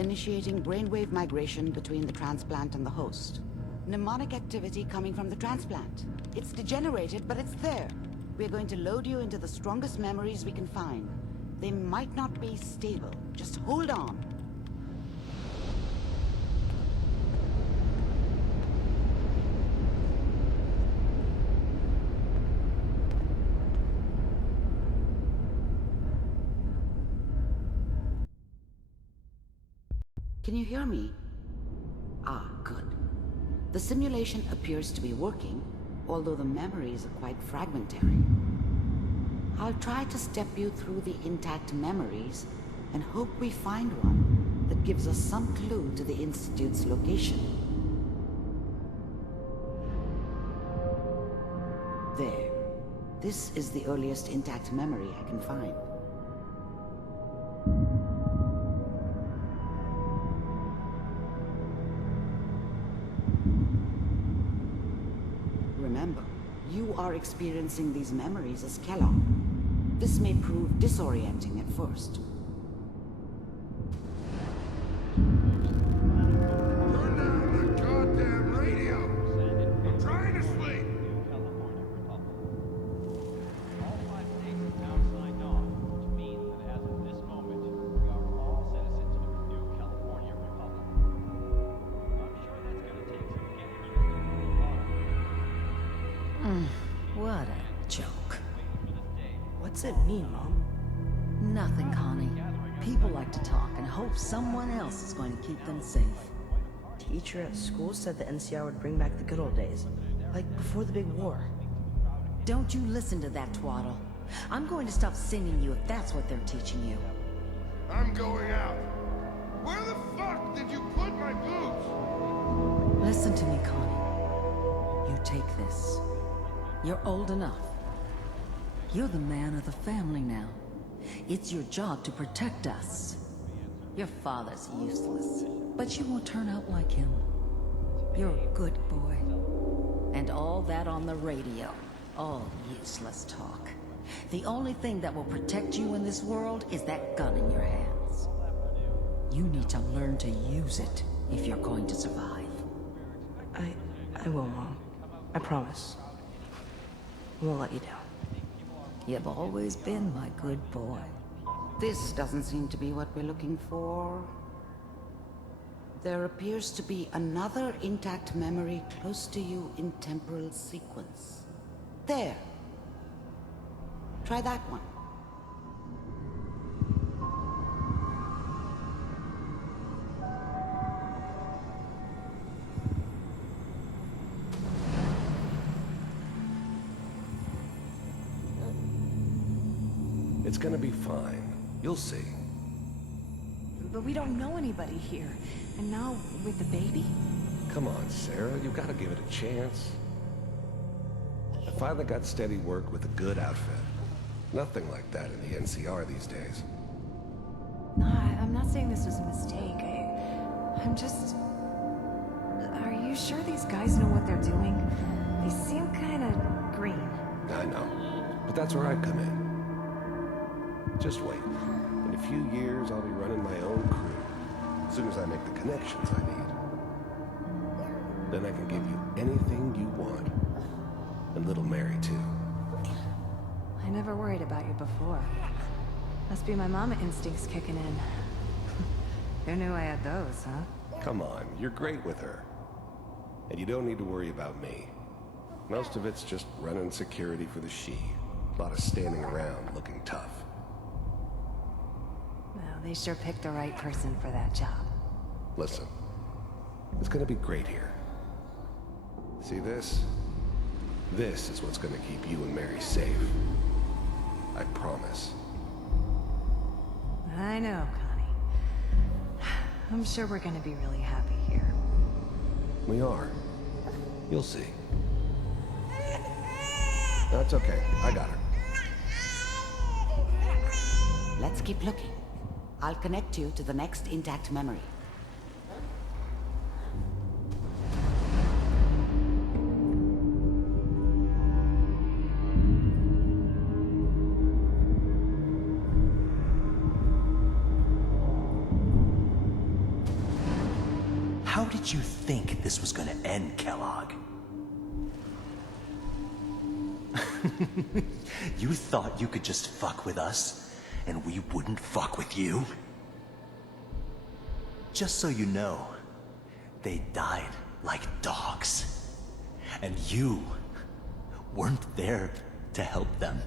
initiating brainwave migration between the transplant and the host. Mnemonic activity coming from the transplant. It's degenerated, but it's there. We're going to load you into the strongest memories we can find. They might not be stable. Just hold on. Can you hear me? Ah, good. The simulation appears to be working, although the memories are quite fragmentary. I'll try to step you through the intact memories and hope we find one that gives us some clue to the Institute's location. There. This is the earliest intact memory I can find. Remember, you are experiencing these memories as Kellog. This may prove disorienting at first. Turn down the goddamn radio! I'm trying to sleep! All 5 states have now signed on, which means that as of this moment, we are all citizens of the new California Republic. I'm sure that's gonna take some getting used to. What a joke. What's it mean, Mom? Nothing, Connie. People like to talk and hope someone else is going to keep them safe. Teacher at school said the NCR would bring back the good old days. Like before the big war. Don't you listen to that twaddle. I'm going to stop singing you if that's what they're teaching you. I'm going out. Where the fuck did you put my boots? Listen to me, Connie. You take this. You're old enough. You're the man of the family now. It's your job to protect us. Your father's useless, but you won't turn out like him. You're a good boy. And all that on the radio, all useless talk. The only thing that will protect you in this world is that gun in your hands. You need to learn to use it if you're going to survive. I will, Mom. I promise. I won't let you down. You've always been my good boy. This doesn't seem to be what we're looking for. There appears to be another intact memory close to you in temporal sequence. There. Try that one. It's gonna be fine. You'll see. But we don't know anybody here. And now, with the baby? Come on, Sarah. You gotta give it a chance. I finally got steady work with a good outfit. Nothing like that in the NCR these days. No, I'm not saying this was a mistake. I'm just... Are you sure these guys know what they're doing? They seem kind of green. I know. But that's where I come in. Just wait. In a few years, I'll be running my own crew. As soon as I make the connections I need. Then I can give you anything you want. And little Mary, too. I never worried about you before. Must be my mama instincts kicking in. Who knew I had those, huh? Come on, you're great with her. And you don't need to worry about me. Most of it's just running security for the she. A lot of standing around looking tough. Well, they sure picked the right person for that job. Listen, it's gonna be great here. See this? This is what's gonna keep you and Mary safe. I promise. I know, Connie. I'm sure we're gonna be really happy here. We are. You'll see. That's okay. I got her. Let's keep looking. I'll connect you to the next intact memory. did you think this was gonna end, Kellogg? You thought you could just fuck with us, and we wouldn't fuck with you? Just so you know, they died like dogs. And you weren't there to help them.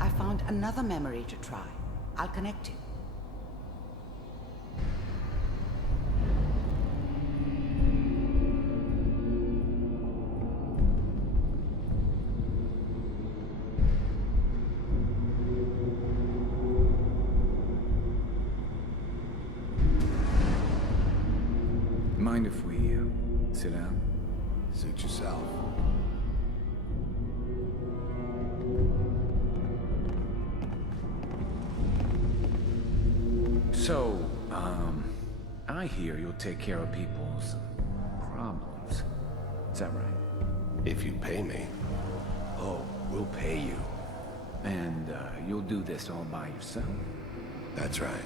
I found another memory to try. I'll connect you. Mind if we sit down? Suit yourself. So, I hear you'll take care of people's problems. Is that right? If you pay me. Oh, we'll pay you. And you'll do this all by yourself? That's right.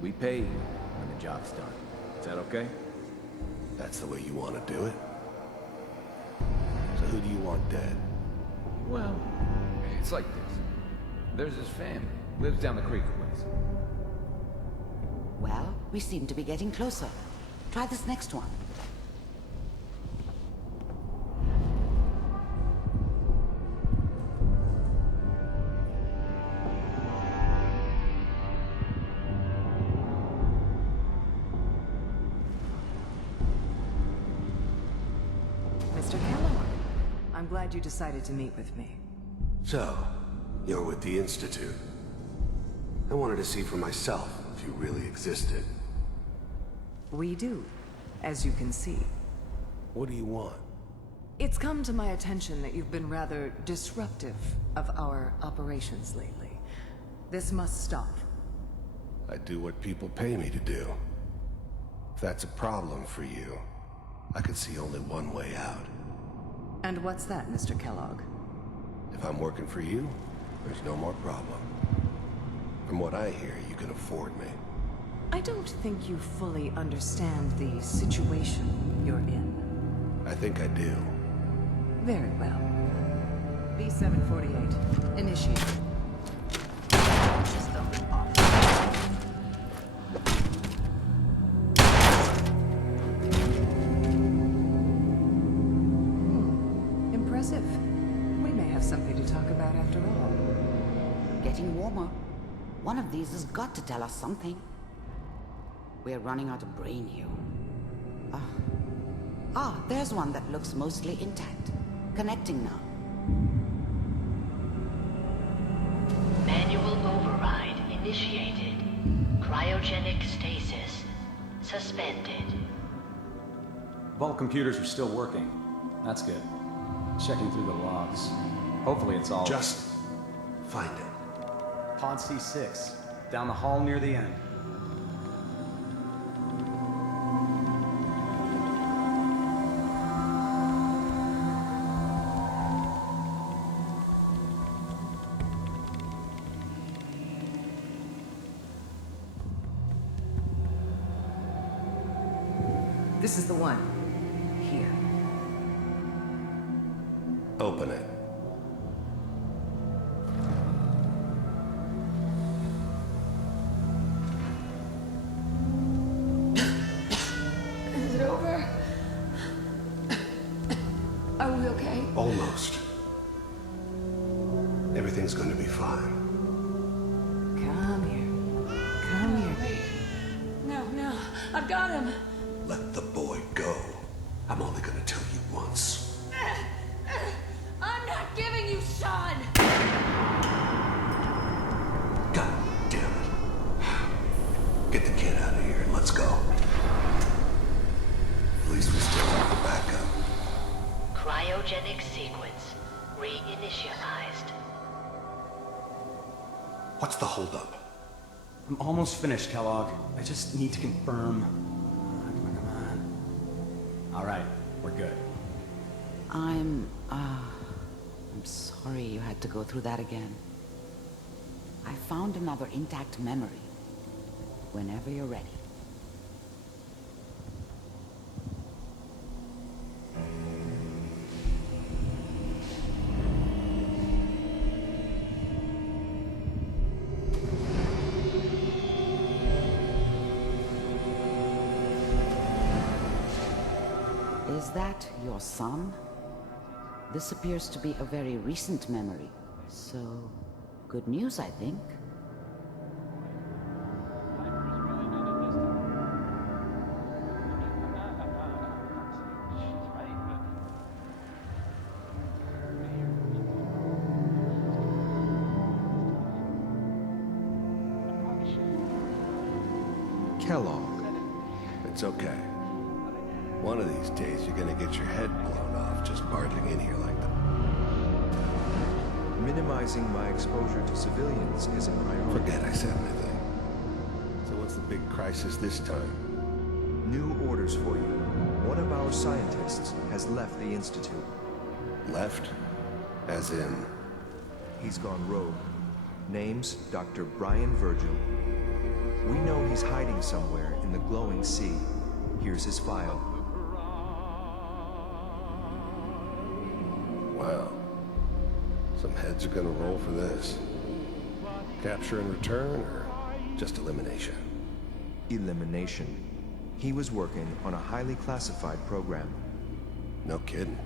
We pay you when the job's done. Is that okay? That's the way you want to do it? So who do you want dead? Well, it's like this. There's his family. Lives down the creek a ways. Well, we seem to be getting closer. Try this next one. Mr. Kellogg, I'm glad you decided to meet with me. So, you're with the Institute. I wanted to see for myself if you really existed. We do, as you can see. What do you want? It's come to my attention that you've been rather disruptive of our operations lately. This must stop. I do what people pay me to do. If that's a problem for you, I could see only one way out. And what's that, Mr. Kellogg? If I'm working for you, there's no more problem. From what I hear, you can afford me. I don't think you fully understand the situation you're in. I think I do. Very well. B-748, initiate. System off. Impressive. We may have something to talk about after all. Getting warmer. One of these has got to tell us something. We're running out of brain here. There's one that looks mostly intact. Connecting now. Manual override initiated. Cryogenic stasis suspended. Vault computers are still working. That's good. Checking through the logs. Hopefully it's all... Just find it. Pod C6. Down the hall near the end. This is the one. Here. Open it. Is it over? Are we okay? Almost. Everything's going to be fine. Come here. Come here. Wait. No. I've got him. Let the boy go. I'm only going to tell you once. I'm not giving you Sean! God damn it. Get the kid out of here and let's go. At least we still have the backup. Cryogenic sequence reinitialized. What's the holdup? I'm almost finished, Kellogg. I just need to confirm. Come on. All right, we're good. I'm sorry you had to go through that again. I found another intact memory. Whenever you're ready. Is that your son? This appears to be a very recent memory, so good news, I think. Kellogg. It's okay. One of these days you're gonna get your head blown off just barging in here like that. Minimizing my exposure to civilians is a priority. Forget I said anything. So what's the big crisis this time? New orders for you. One of our scientists has left the Institute. Left? As in? He's gone rogue. Name's Dr. Brian Virgil. We know he's hiding somewhere in the glowing sea. Here's his file. Wow. Some heads are gonna roll for this. Capture and return, or just elimination? Elimination. He was working on a highly classified program. No kidding.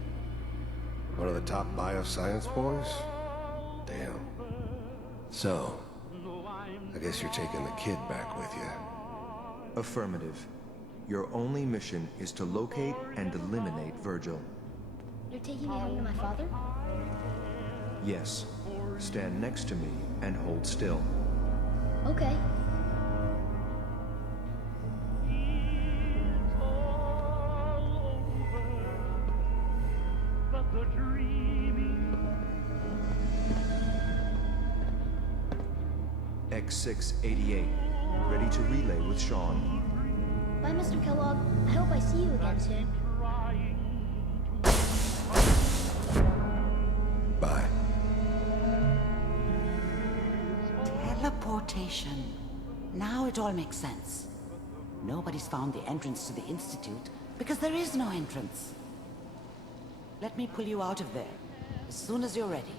One of the top bioscience boys? Damn. So, I guess you're taking the kid back with you. Affirmative. Your only mission is to locate and eliminate Virgil. You're taking me home to my father? Yes. Stand next to me and hold still. Okay. X688. Ready to relay with Sean. Bye, Mr. Kellogg. I hope I see you again soon. Bye. Teleportation. Now it all makes sense. Nobody's found the entrance to the Institute because there is no entrance. Let me pull you out of there as soon as you're ready.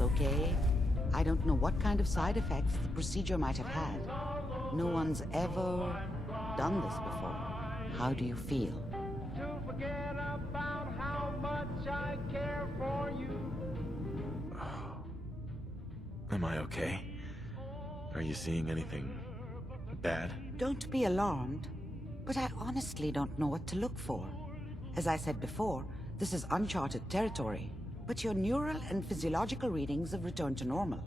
Okay? I don't know what kind of side effects the procedure might have had. No one's ever done this before. How do you feel? To forget about how much I care for you. Am I okay? Are you seeing anything bad? Don't be alarmed, but I honestly don't know what to look for. As I said before, this is uncharted territory. But your neural and physiological readings have returned to normal.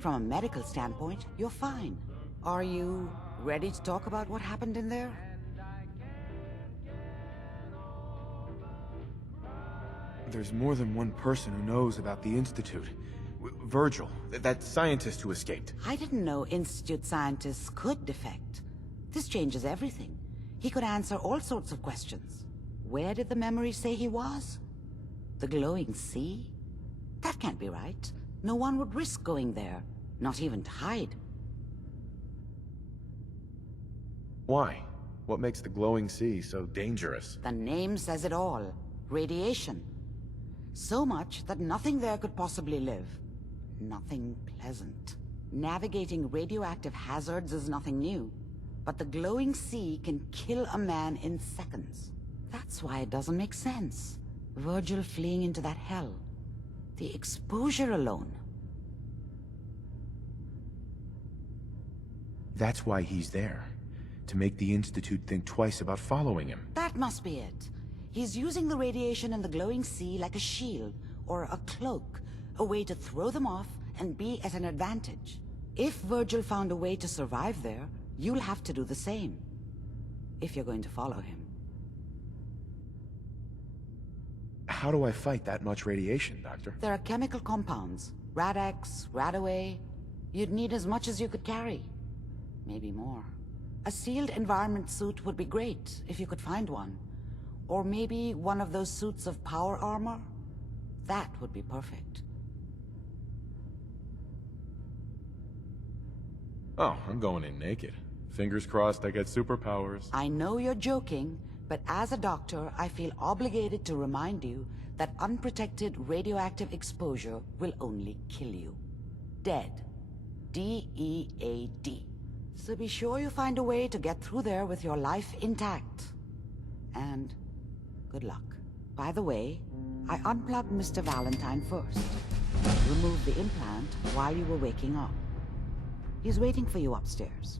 From a medical standpoint, you're fine. Are you ready to talk about what happened in there? There's more than one person who knows about the Institute. Virgil, that scientist who escaped. I didn't know Institute scientists could defect. This changes everything. He could answer all sorts of questions. Where did the memory say he was? The glowing sea? That can't be right. No one would risk going there, not even to hide. Why? What makes the glowing sea so dangerous? The name says it all. Radiation. So much that nothing there could possibly live. Nothing pleasant. Navigating radioactive hazards is nothing new. But the glowing sea can kill a man in seconds. That's why it doesn't make sense. Virgil fleeing into that hell. The exposure alone. That's why he's there. To make the Institute think twice about following him. That must be it. He's using the radiation in the glowing sea like a shield, or a cloak. A way to throw them off and be at an advantage. If Virgil found a way to survive there, you'll have to do the same. If you're going to follow him. How do I fight that much radiation, Doctor? There are chemical compounds. Rad-X, Radaway. You'd need as much as you could carry. Maybe more. A sealed environment suit would be great, if you could find one. Or maybe one of those suits of power armor? That would be perfect. Oh, I'm going in naked. Fingers crossed I get superpowers. I know you're joking, but as a doctor, I feel obligated to remind you that unprotected radioactive exposure will only kill you. Dead. D-E-A-D. So be sure you find a way to get through there with your life intact. And good luck. By the way, I unplugged Mr. Valentine first. Removed the implant while you were waking up. He's waiting for you upstairs.